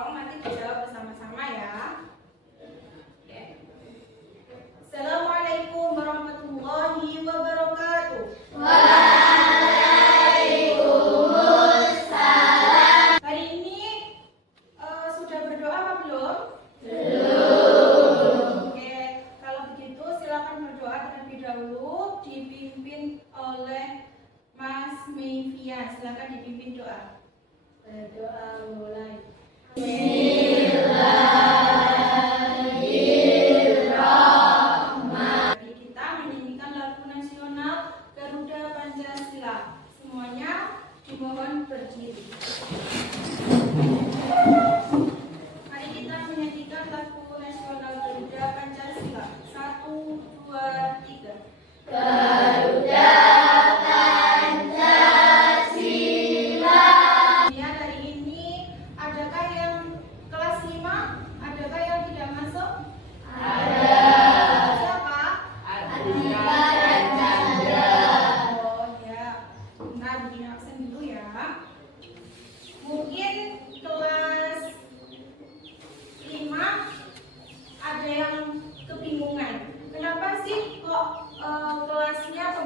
tolong nanti dijawab bersama-sama ya. Oke. Assalamualaikum warahmatullahi wabarakatuh. Waalaikumsalam. Hari ini sudah berdoa apa belum? Belum. Oke, kalau begitu silakan berdoa terlebih dahulu, dipimpin oleh Mas Mevian. Silakan dipimpin doa. Berdoa mulai. Bismillahirrahmanirrahim. Kita menyanyikan lagu nasional Garuda Pancasila. Semuanya dimohon berdiri. Mari kita menyanyikan lagu nasional Garuda Pancasila. 1, 2, 3. Garuda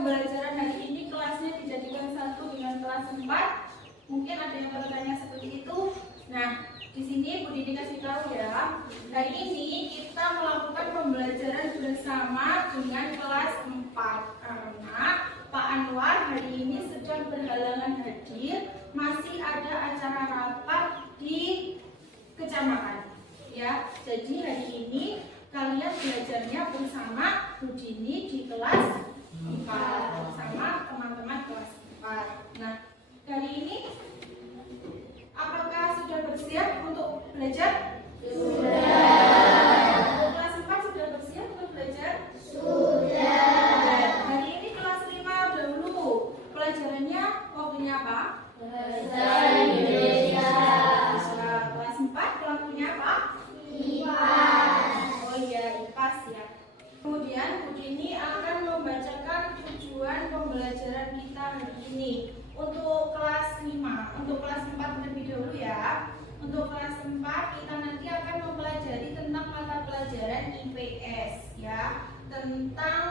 pembelajaran hari ini kelasnya dijadikan satu dengan kelas 4. Mungkin ada yang bertanya seperti itu. Nah, di sini Bu Dini kasih tahu ya. Hari ini kita melakukan pembelajaran bersama dengan kelas 4 karena Pak Anwar hari ini sedang berhalangan hadir, masih ada acara rapat di kecamatan. Ya, jadi hari ini kalian belajarnya bersama Bu Dini di kelas 4 sama teman-teman kelas 4. Nah, kali ini apakah sudah bersiap untuk belajar? Sudah. Untuk kelas 4 sudah bersiap untuk belajar? Sudah. Hari ini kelas 5 dahulu. Pelajarannya waktunya apa? Bahasa Indonesia. Kelas 4 pelakunya apa? IPAS. Oh iya, IPAS ya. Kemudian Bu Dini akan membacakan tujuan pembelajaran kita hari ini. Untuk kelas 5, untuk kelas 4 terlebih dahulu ya. Untuk kelas 4 kita nanti akan mempelajari tentang mata pelajaran IPS ya, tentang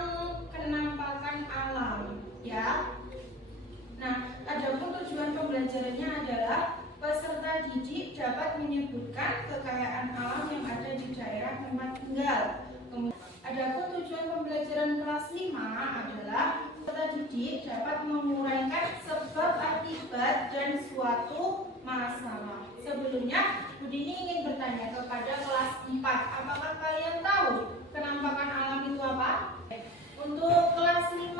kenampakan alam ya. Nah, adapun tujuan pembelajarannya adalah peserta didik dapat menyebutkan kekayaan alam yang ada di daerah tempat tinggal. Adapun tujuan pembelajaran kelas 5 adalah peserta didik dapat menguraikan sebab akibat dan suatu masalah. Sebelumnya, Bu Dini ingin bertanya kepada kelas 4, apakah kalian tahu kenampakan alam itu apa? Untuk kelas 5,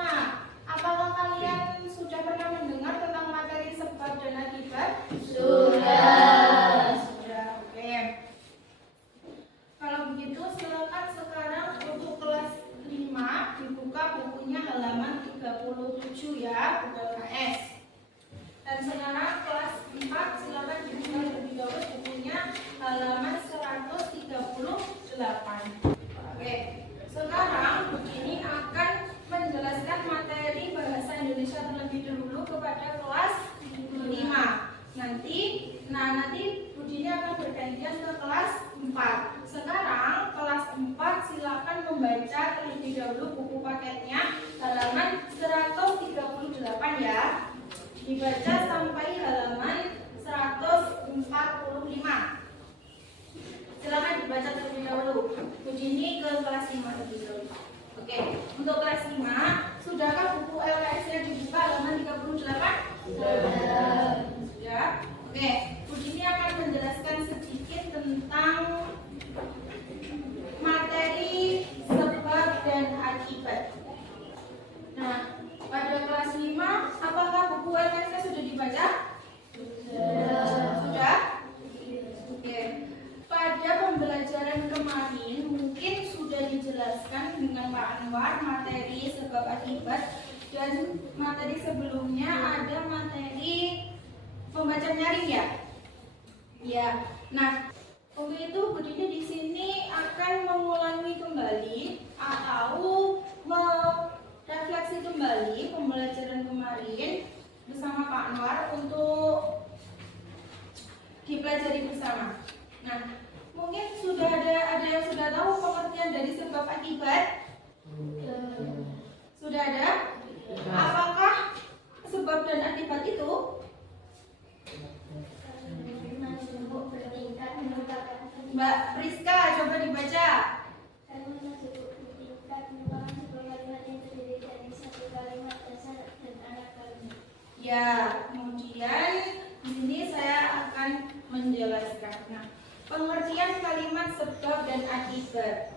apakah kalian sudah pernah mendengar tentang materi sebab dan akibat? Sudah. Oke. Kalau begitu silakan sekarang untuk kelas 5 dibuka bukunya halaman 37 ya, buku LKS. Dan sekarang kelas 4 silakan dibuka lebih dahulu bukunya halaman 138. Oke. Sekarang begini akan menjelaskan materi bahasa Indonesia terlebih dahulu kepada kelas 5. Nanti Bu Dini akan bergantian ke kelas 4. Sekarang kelas 4 silakan membaca terlebih dahulu buku paketnya halaman 138 ya. Dibaca sampai halaman 145. Silakan dibaca terlebih dahulu. Bu Dini ke kelas 5 terlebih dahulu. Oke, untuk kelas 5, sudahkah buku LKS-nya dibuka halaman 38? Sudah. Oke, Bu Dini akan menjelaskan sedikit tentang materi sebab dan akibat. Nah, pada kelas 5, apakah buku LKS-nya sudah dibaca? Sudah? Oke. Pada pembelajaran kemarin mungkin sudah dijelaskan dengan Pak Anwar materi sebab akibat, dan materi sebelumnya ada materi pembaca nyaring ya. Ya. Nah, untuk itu Bu Dini di sini akan mengulangi kembali atau merefleksi kembali pembelajaran kemarin bersama Pak Anwar untuk dipelajari bersama. Nah, mungkin ada yang sudah tahu pengertian dari sebab akibat? Sudah ada? Apakah sebab dan akibat itu? Mbak Priska, coba dibaca. Ya, kemudian di sini saya akan menjelaskan. Nah, pengertian kalimat sebab dan akibat.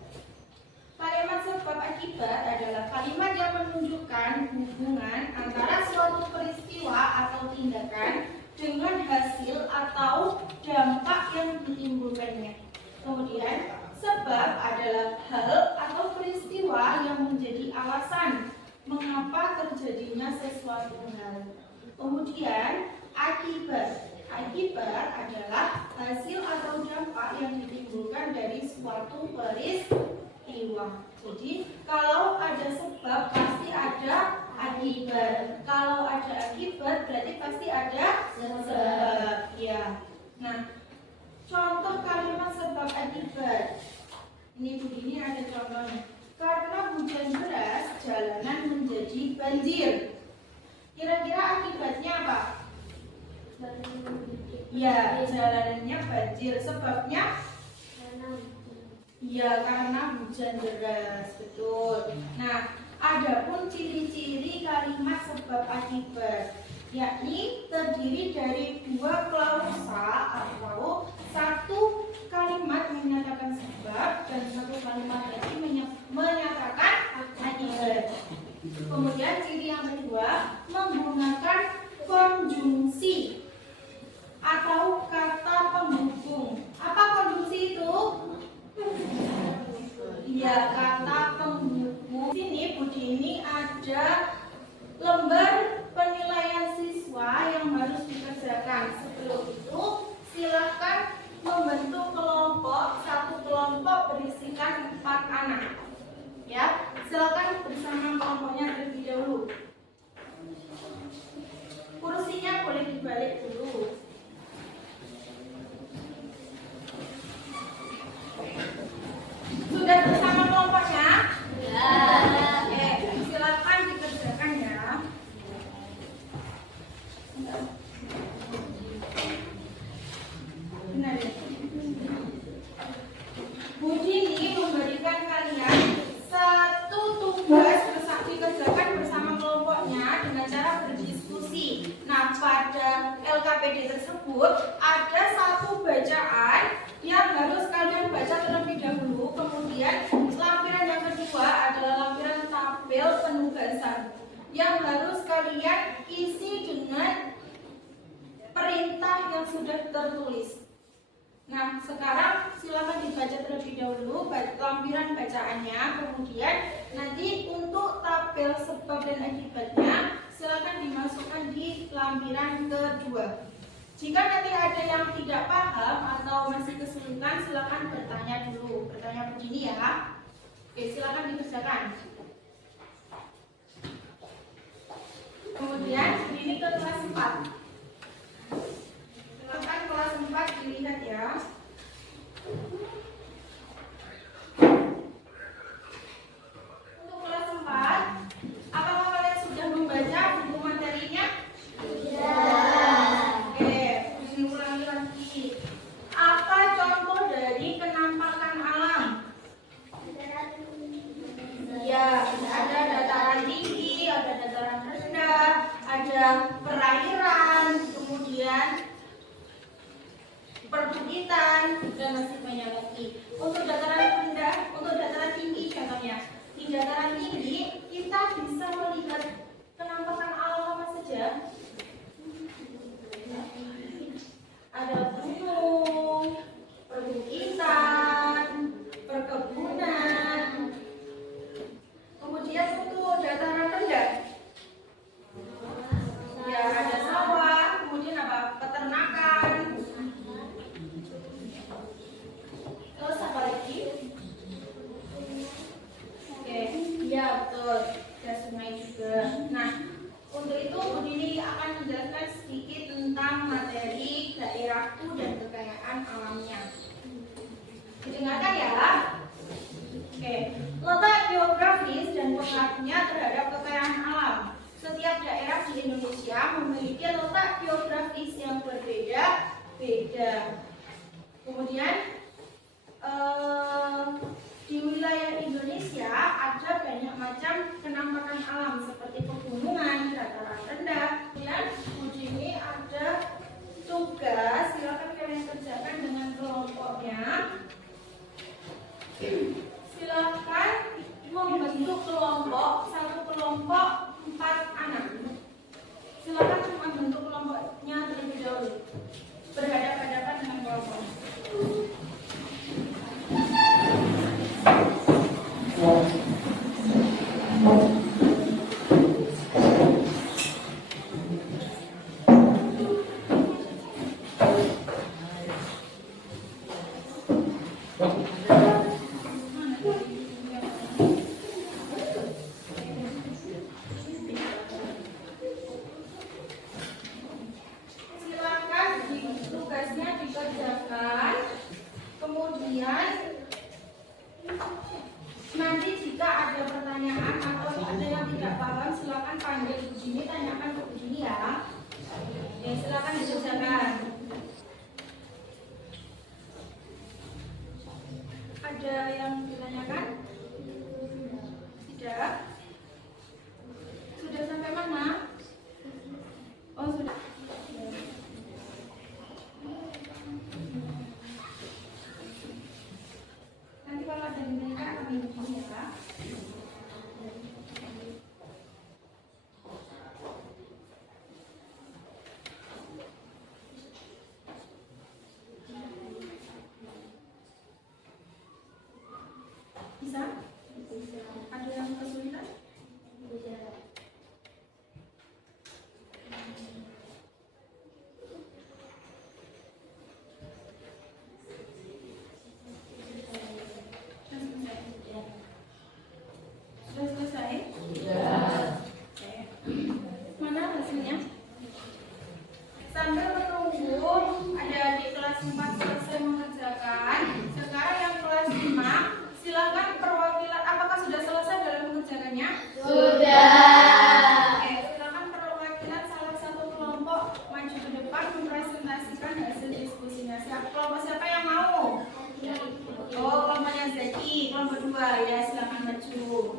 Kalimat sebab akibat adalah kalimat yang menunjukkan hubungan antara suatu peristiwa atau tindakan dengan hasil atau dampak yang ditimbulkannya. Kemudian, sebab adalah hal atau peristiwa yang menjadi alasan mengapa terjadinya sesuatu hal. Kemudian, akibat. Akibat adalah hasil atau dampak yang ditimbulkan dari suatu peristiwa. Jadi, kalau ada sebab pasti ada akibat. Kalau ada akibat berarti pasti ada sebab. Ya. Nah, contoh kalimat sebab akibat. Ini begini ada contohnya. Karena hujan deras, jalanan menjadi banjir. Kira-kira akibatnya apa? Ya, jalanannya banjir. Sebabnya? Ya, karena hujan deras. Betul. Nah, adapun ciri-ciri kalimat sebab akibat, yakni terdiri dari dua klausa atau satu kalimat menyatakan sebab dan satu kalimat lagi menyatakan akibat. Kemudian ciri yang kedua menggunakan konjungsi atau kata penghubung. Apa konjungsi itu? Ya, kata penghubung. Sini Budi ini ada lembar penilaian siswa yang harus dikerjakan. Sebelum itu silakan membentuk kelompok. Satu kelompok berisikan 4 anak. Ya, silakan bersama kelompoknya terlebih dahulu. Kursinya boleh dibalik dulu. Sudah bersama kelompoknya? Ya. Oke, silakan dikerjakan ya. Benar ya? Budi ini memberikan kalian satu tugas dikerjakan bersama kelompoknya dengan cara berdiskusi. Nah, pada LKPD tersebut ada satu bacaan yang harus kalian baca terlebih dahulu. Kemudian lampiran yang kedua adalah lampiran tabel penugasan yang harus kalian isi dengan perintah yang sudah tertulis. Nah, sekarang silakan dibaca terlebih dahulu lampiran bacaannya. Kemudian nanti untuk tabel sebab dan akibatnya silakan dimasukkan di lampiran kedua. Jika nanti ada yang tidak paham atau masih kesulitan, silakan bertanya dulu. Bertanya begini ya. Oke, silakan dikerjakan. Kemudian ini ke kelas 4. Silakan kelas 4 dilihat ya. Untuk kelas 4, apakah kalian sudah membaca buku materinya? Apa contoh dari kenampakan alam? Ya, ada dataran tinggi, ada dataran rendah, ada perairan, kemudian perbukitan, dan masih banyak lagi. Untuk dataran rendah, untuk dataran tinggi contohnya. Di dataran tinggi kita bisa melihat kenampakan alam apa saja. Ada gunung, perbukitan, perkebunan. Kemudian untuk dataran rendah, ya ada sawah, kemudian apa? Peternakan. Terus apa lagi? Didengarkan ya. Oke, letak geografis dan pengaruhnya terhadap kekayaan alam. Setiap daerah di Indonesia memiliki letak geografis yang berbeda-beda. Kemudian di wilayah Indonesia ada banyak macam penampakan alam seperti pegunungan, dataran rendah. Kemudian di sini ada tugas, silakan kalian kerjakan dengan kelompoknya. Silakan membentuk kelompok, satu kelompok 4 anak. Silakan membentuk kelompoknya terlebih dahulu. Berhadapan-hadapan dengan kelompok. Kemudian nanti jika ada pertanyaan atau ada yang tidak paham, silakan panggil Bu Jini, tanyakan ke Bu Jini ya. Oke, silakan dikerjakan. Ada yang ditanyakan? Tidak? Sudah sampai mana? Oh, sudah. Nanti kalau ada yang ditanyakan kami hubungi ya. Bisa? Ada yang kesulitan? Sudah selesai? Sudah. Oke. Mana hasilnya? Sambil menunggu adik-adik kelas 4 selesai mengerjakan, sekarang yang kelas 5 silakan perwakilan, apakah sudah selesai dalam mengerjakannya? Sudah. Oke, silakan perwakilan salah satu kelompok maju ke depan mempresentasikan hasil diskusinya. Kelompok siapa yang mau? Oh, kelompoknya Zaki, kelompok 2 ya, silakan maju.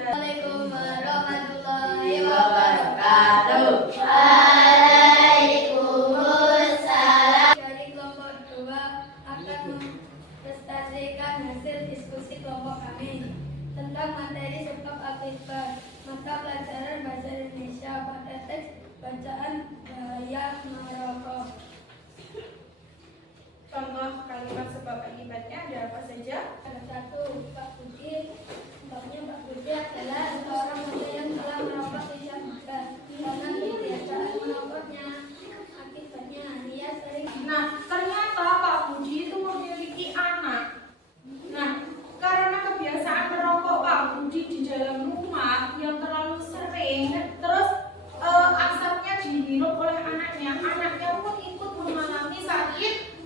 Assalamualaikum warahmatullahi wabarakatuh. Waalaikumsalam. Dari kelompok 2 akan mempresentasikan hasil diskusi kelompok kami tentang materi sebab akibat mata pelajaran bahasa Indonesia pada teks bacaan bahaya merokok. Contoh kalimat sebab akibatnya ada apa saja? Ada 1, Pak Budi. Sebabnya Pak Budi adalah seorang wanita yang telah merokok sejak muda. Karena kebiasaan merokoknya, akibatnya dia sering. Nah, ternyata Pak Budi itu memiliki anak. Nah, karena kebiasaan merokok Pak Budi di dalam rumah yang terlalu sering, terus asapnya dihirup oleh anaknya. Anaknya pun ikut mengalami sakit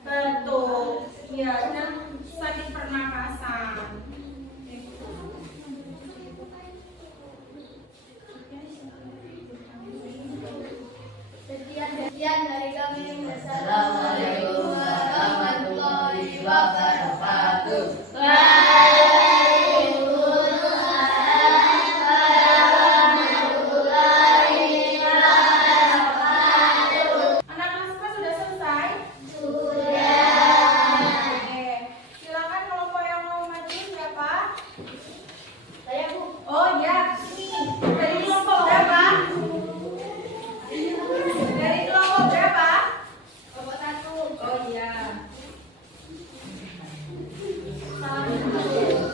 batuk, ya, dan sakit pernapasan. Sekian dari kami. Assalamualaikum warahmatullahi wabarakatuh. Anak kelas 4 sudah selesai? Oke. Silakan kelompok yang mau maju siapa? Saya Bu. Oh ya, sini. Dari kelompok berapa? Dari kelompok berapa? Kelompok 1. Oh iya. Salam.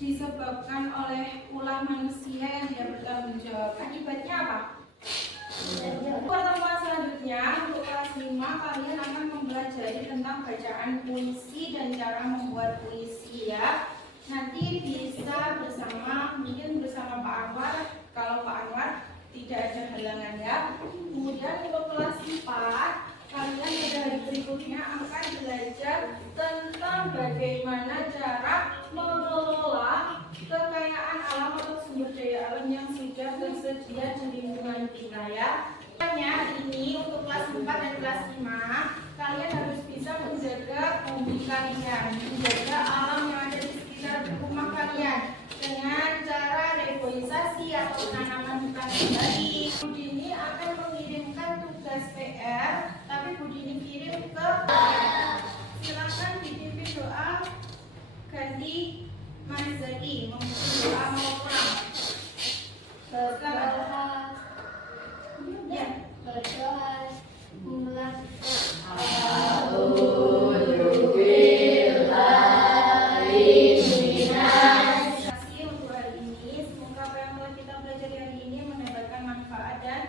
disebabkan oleh ulah manusia yang tidak bertanggung jawab. Akibatnya apa? Pertemuan selanjutnya untuk kelas 5 kalian akan mempelajari tentang bacaan puisi dan cara membuat puisi ya. Nanti bisa mungkin bersama Pak Anwar kalau Pak Anwar tidak ada halangan ya. Kemudian untuk kelas 4 kalian pada hari berikutnya akan belajar tentang bagaimana cara mengelola kekayaan alam atau sumber daya alam yang sudah tersedia di lingkungan kita ya. Hari ini untuk kelas 4 dan kelas 5 kalian harus bisa menjaga bumi kalian, menjaga alam yang ada di sekitar rumah kalian dengan cara reboisasi atau penanaman hutan kembali. Bu Dini akan mengirimkan tugas PR, tapi Bu Dini kirim ke silakan dipimpin doa ganti Mas Zaki memimpin doa mau pulang. Berdoa, Ya. berdoa, mulai. Terima kasih untuk hari ini. Semoga apa yang telah kita pelajari hari ini mendapatkan manfaat dan